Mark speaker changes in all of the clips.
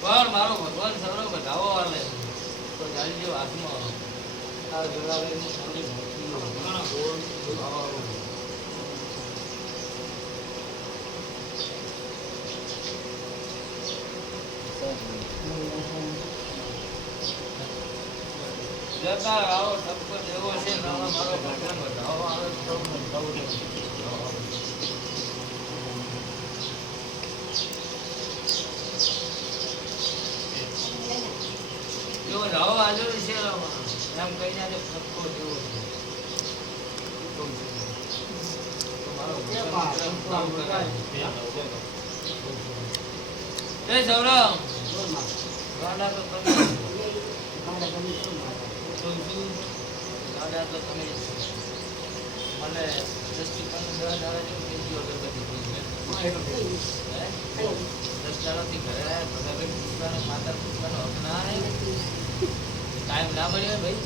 Speaker 1: પણ મારો ભગવાન સર્વ બધાવો આલે તો જાણી જો હાથમાં આ જોડાવેલું સારી ભક્તિનો ઘણા ગોળ ભાવાળો. જતા આવો ટપકો દેવો છે નાનો મારો બધાવો આવે તો થવું. એવો રાવો હાજર છે એમ કહીને આજે ટપકો દેવો છે. તો કામ કરે. એ સૌરભ ગાડા તો તમે. તમે મને માતા પૂછવાનો હક ના આવે? ટાઈમ ના મળ્યો ભાઈ?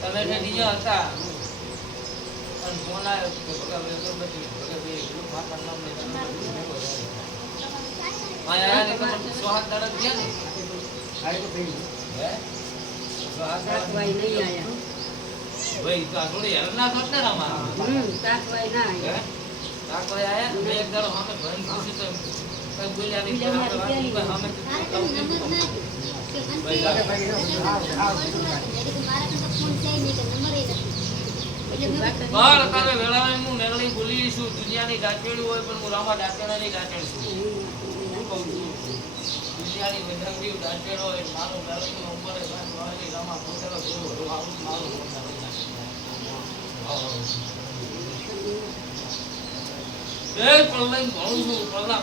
Speaker 1: તમે બીજા હતા. ભાઈ
Speaker 2: મારી ફોન છે નહીં કે નંબર એ નથી.
Speaker 1: હું મેરળી ભણું છું ભગવાન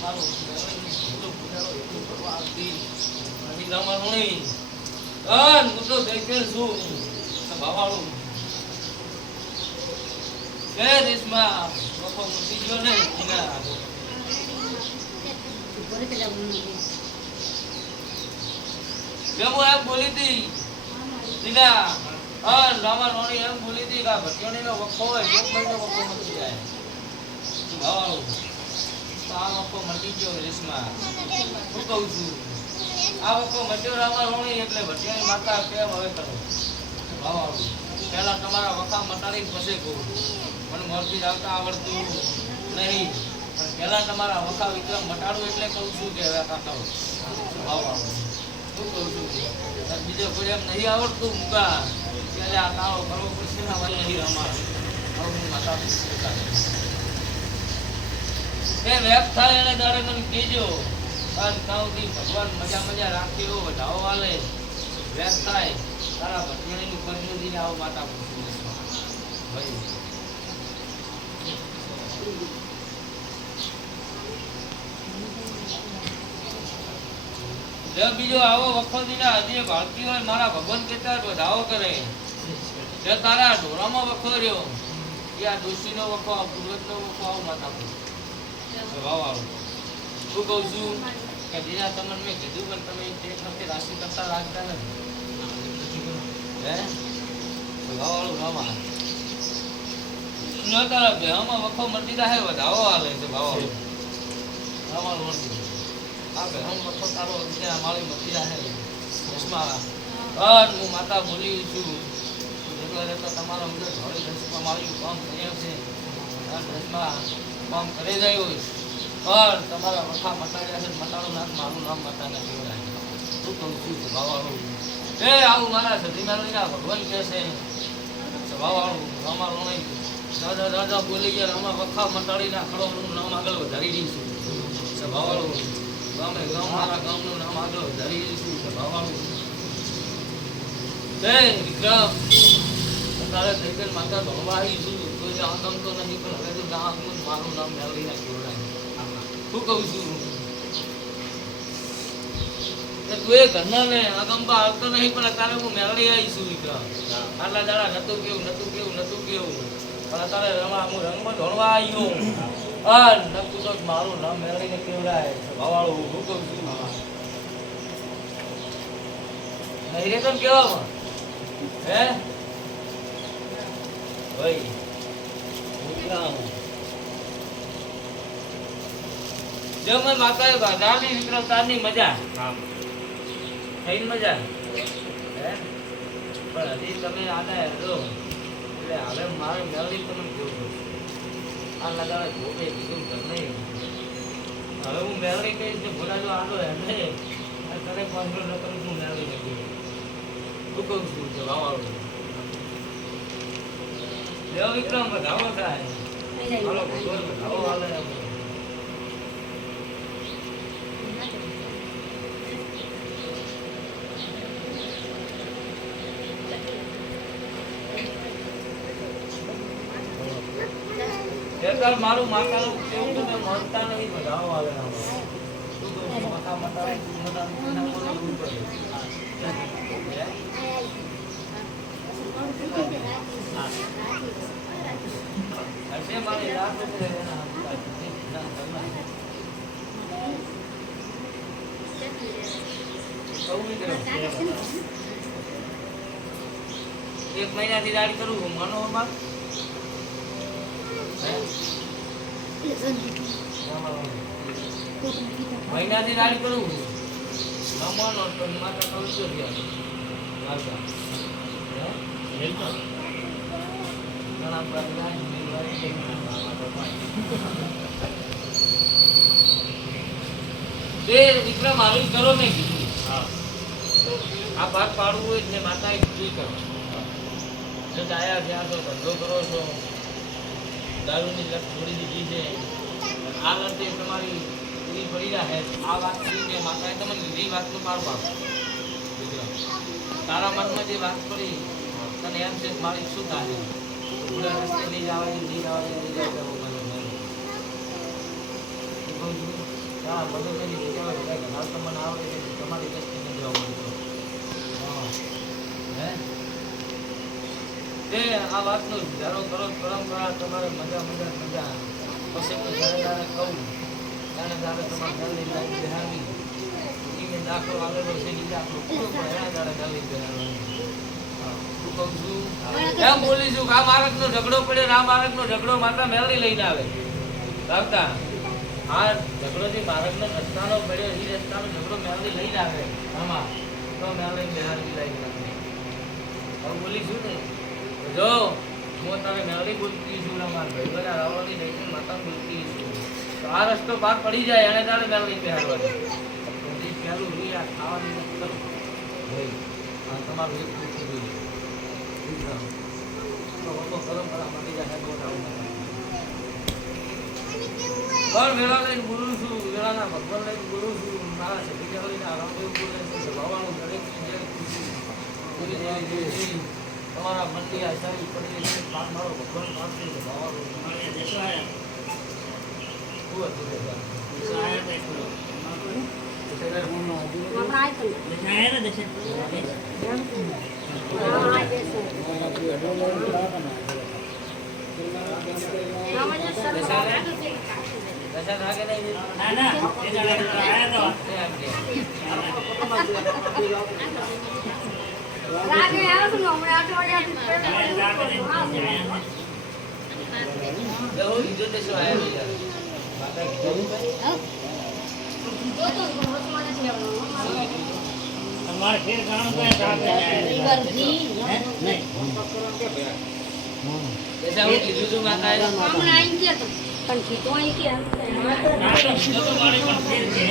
Speaker 1: મારું આવતી હું એમ બોલી હતી. દીના હા રામા રોણી એમ બોલી હતી કે આ ભટિયાણીનો વખો હોય એક મહિનો વખો મટી જાય. ભાવાળું આ વખો મટી ગયો દેશમાં. હું કહું છું. આ વખો મટ્યો રામા એટલે ભટિયાણી માતા કેમ હવે કરો? પહેલા તમારા વખા મટાડી પછી કહું. મને મોરથી આવતા આવડતું નહીં. પણ પહેલા તમારા વખા વિક્રમ મટાડું એટલે કહું છું કે હવે કાકા ભાવાળું શું કહું છું? બીજો કોઈ એમ નહીં આવડતું મૂકા. ત્યારે આ તાળો કરવો પડશે ને અમારે નહીં અમારે હવે હું માતા એ વેપ થાય એને દાડે મને કહેજો. જો બીજો આવો વખત દીના હજી ભાળતી હોય, મારા ભગવાન કેતા વધાવો કરે. જો તારા ઢોરામાં વખો રહ્યો એ આ ડોશીનો વખો પૂર્વજનો વખો, આવો માતા પૂછું. સ્વભાવ આવો. શું કહું છું? બીજા તમને મેં કીધું પણ તમે તે વખતે રાશિ કરતા રાખતા નથી. હે? સ્વભાવ વાળું મામા. ન તારા બેહામાં વખો મટી જાય વધાવો હાલે છે ભાવ અમારું વળતું આ બેહામ વખો તારો ત્યાં મારી જાય ચશ્મા. હું માતા બોલી છું. એકલા રહેતા તમારો અંદર ઢોળી દસમાં મારી કામ કર્યા છે. દસમાં કામ કરી રહ્યો પણ તમારા વખા મટાડ્યા છે મટાડું નામ મારું નામ મટાડે કેવડાય શું કહું છું સ્વભાવવાળું એ, આવું મારા મેળવીના ભગવાન કહે છે. સ્વભાવવાળું અમારું નહીં દાદા દાદા બોલી ગયા આમાં વખા મટાડી ના નામ આગળ વધારી દઈશું. સ્વભાવવાળું ગામે ગામ, મારા ગામનું નામ આગળ વધારી દઈશું. સ્વભાવવાળું એ, વિક્રમ તારે માતા ભણવા આવી છું. કોઈ આંદમ તો નહીં પણ હવે તો મારું નામ મેળવી ના શું કહું છું. તું એ ઘરના ને અગંબા આવતો નહીં, પણ અત્યારે હું મેળવી આવીશું વિક્રમ આટલા દાડા નતું કેવું નતું કેવું નતું કેવું. પણ અત્યારે રમા હું રંગમાં ધોળવા આવ્યો નતું તો મારું નામ મેળવીને કેવડાય. ભવાળું હું કહું છું. નહીં રે તને કેવામાં હે? ભાઈ વિક્રમ જો માતા માતાએ ગાલી વિક્રમ તારની મજા થઈને મજા. હે? પણ હજી તમે આને જો એટલે હવે મારે મેળવી તમને કેવું આ લગાવે જોકે બીજું ઘર નહીં. હવે હું મેળવી કહીશ ને ભોલા જો આડો હે ને તને પાંચસો ન કરું હું મેળવી નથી શું કહું છું કે વાવાળું લેવો વિક્રમ બધાવો થાય. ભગવાન બધાવો હાલે એમ. એકવાર મારું માતાનું કેવું તમે મળતા નહીં વધાવો આવે આમાં. શું કહું છું? માથા મટાડે, મટાડે, મટાડે, એવું કરે. હે? હશે મારી રાત ઉપર એના હાથ ના ઘરમાં. કહું મિત્રો. એક મહિનાથી દાડી કરું છું. માનો અમાર. મહિનાથી દાડી કરું નમવાનો તો માતા કહું છું ત્યાં. ઘણા બધા તે વિક્રમ આવું કરો મેં કીધું. આ ભાગ પાડવું હોય એટલે માતાએ કીધું કરો. જો આયા જ્યાં તો ધંધો કરો છો. દારૂની લત છોડી દીધી છે. આ લતે તમારી પૂરી પડી રહે. આ વાત કરીને માતાએ તમને લીધી વાતનું પાડું આપો તારા મનમાં જે વાત પડી તને એમ છે મારી શું થાય? પૂરા રસ્તે લઈ જવાની દે લઈ જવા લઈ જવા દે નહીં. હું કહું છું, હા બધું કરી મને છે તમારી દ્રષ્ટિને જવા માંડતો હા હે તે આ વાતનો ધારો કરો, પરંપરા, તમારે મજા મજા મજા. પછી હું જાણે જાણે કહું ત્યારે જાણે તમારે જલ્દી લાઈટ બિહારવી ઈને દાખલો આવેલો છે એ દાખલો. પૂરો પણ એના જાણે જલ્દી બિહારવાની. એમ બોલી છું આ માર્ગનો ઝઘડો પડ્યો ને આ માર્ગનો ઝઘડો માતા મેળવી લઈને આવે. આવતા આ ઝઘડો જે રસ્તાનો પડ્યો, એ રસ્તાનો ઝઘડો મેળવી લઈને આવે. આમાં. તો મેળવી બિહારવી લઈને આવે. હવે બોલી છું ને જો, હું તને મેળવી બોલતી છું ને મારા ભાઈ બધા રાવણની જઈને માતા બોલતી છું તો આ રસ્તો પાર પડી જાય, એને તારે મેળવી પહેરવાની. પહેલું ઈ આ ખાવાની મત કરો ભાઈ, આ તમારું એક પૂછી જોઈએ પરંપરા મળી જાય તો આવું પણ વેળા લઈને બોલું છું, વેળાના ભગવાન લઈને બોલું છું, મારા સભી લઈને રામદેવ બોલે છે દરેક પૂરી જોઈએ. તમારા મનની આશા પડી છે પાક મારો ભગવાન પાક થઈ ગયો બાવા ભગવાન? દશા આવ્યો?
Speaker 3: તમારે ફેર ઘણું કઈ સાથે
Speaker 1: દશા હું. કીધું
Speaker 2: પણ કે
Speaker 3: ના તો બીજો તો મારે પણ ફેર છે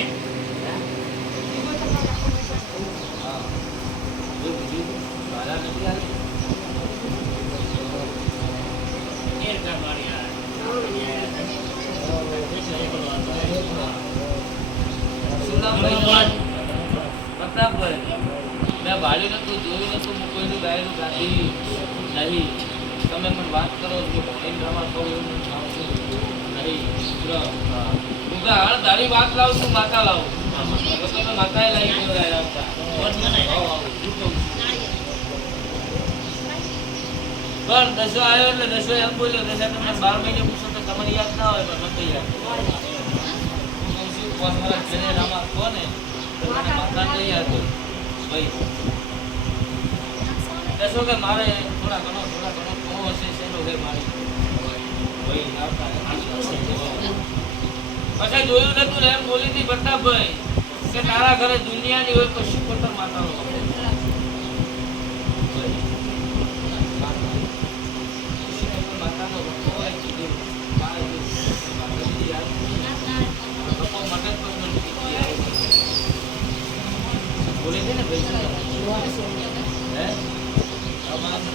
Speaker 1: હા. જો કીધું તું, મારા નથી આવી.
Speaker 3: ફેર કરવાની આ એટલે એ બોલવા
Speaker 1: શું નામ ભાઈ? પ્રતાપભાઈ. મેં ભાડ્યું નતું જોયું નતું હું કોઈનું ગાયનું ગાતી નહીં તમે પણ વાત કરો એમ કહું એવું આવતું નહીં. હું હાલ તારી વાત લાવું છું માતા લાવું તમે માતાએ લાવી દેવડાવ્યા હતા.
Speaker 3: વોટ બનાવી.
Speaker 1: આવો, આવો, શું કહું છું? પણ દસો આવ્યો એટલે દસો એમ બોલ્યો દસો તમને બાર મહિને પૂછો તો તમને યાદ ના હોય, પણ મને જેને રામા કહો ને મને મતદાન નહીં યાદ હોય. ભાઈ. દસો કે મારે થોડા ઘણો થોડા ઘણો કહો હશે, શેનો ભાઈ પછી જોયું નતું ને, એમ બોલી પ્રતાપભાઈ, કે તારા ઘરે દુનિયાની હોય તો શિકોતર માતાનો શિકોતર માતાનો ભક્તો હોય કીધું. મારે બધી યાદ ભક્તો માટે જ પ્રશ્ન નથી યાદ. બોલે છે ને ભાઈ હે અમારે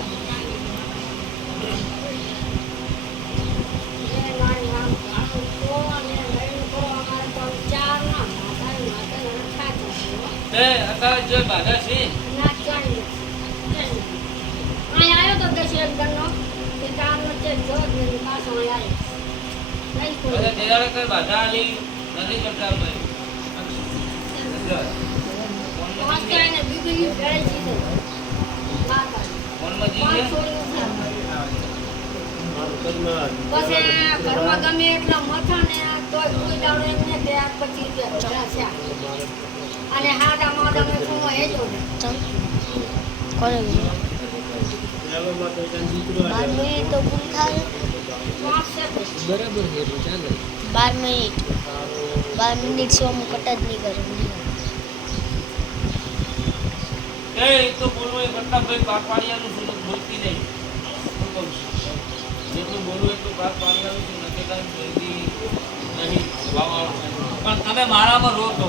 Speaker 1: તે અત્યારે જે બાધા છે બધા તેરાળે કઈ. બાધા આલી નથી કરતા ભાઈ.
Speaker 2: પછી ઘરમાં ગમે એટલા મથા ને અને હાડા મોઢા મેં ફોમાં એ જો
Speaker 4: તો ભૂલ થાય બાર મિનિટ બાર મિનિટ સિવાય હું કટ જ નહીં કરું.
Speaker 1: એ એ તો બોલવું એ કરતા ભાઈ પાકવાડિયાનું શું તો બોલતી નહીં. શું કહું જેટલું બોલવું એટલું પાકવાડિયાનું શું નથી કાંઈ બોલતી નહીં. પણ તમે મારામાં રો છો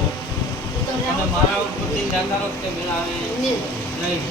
Speaker 1: તમે મારા ઉપરથી જાતા રહો કે મેં આવે.
Speaker 2: નહીં.
Speaker 1: નહીં.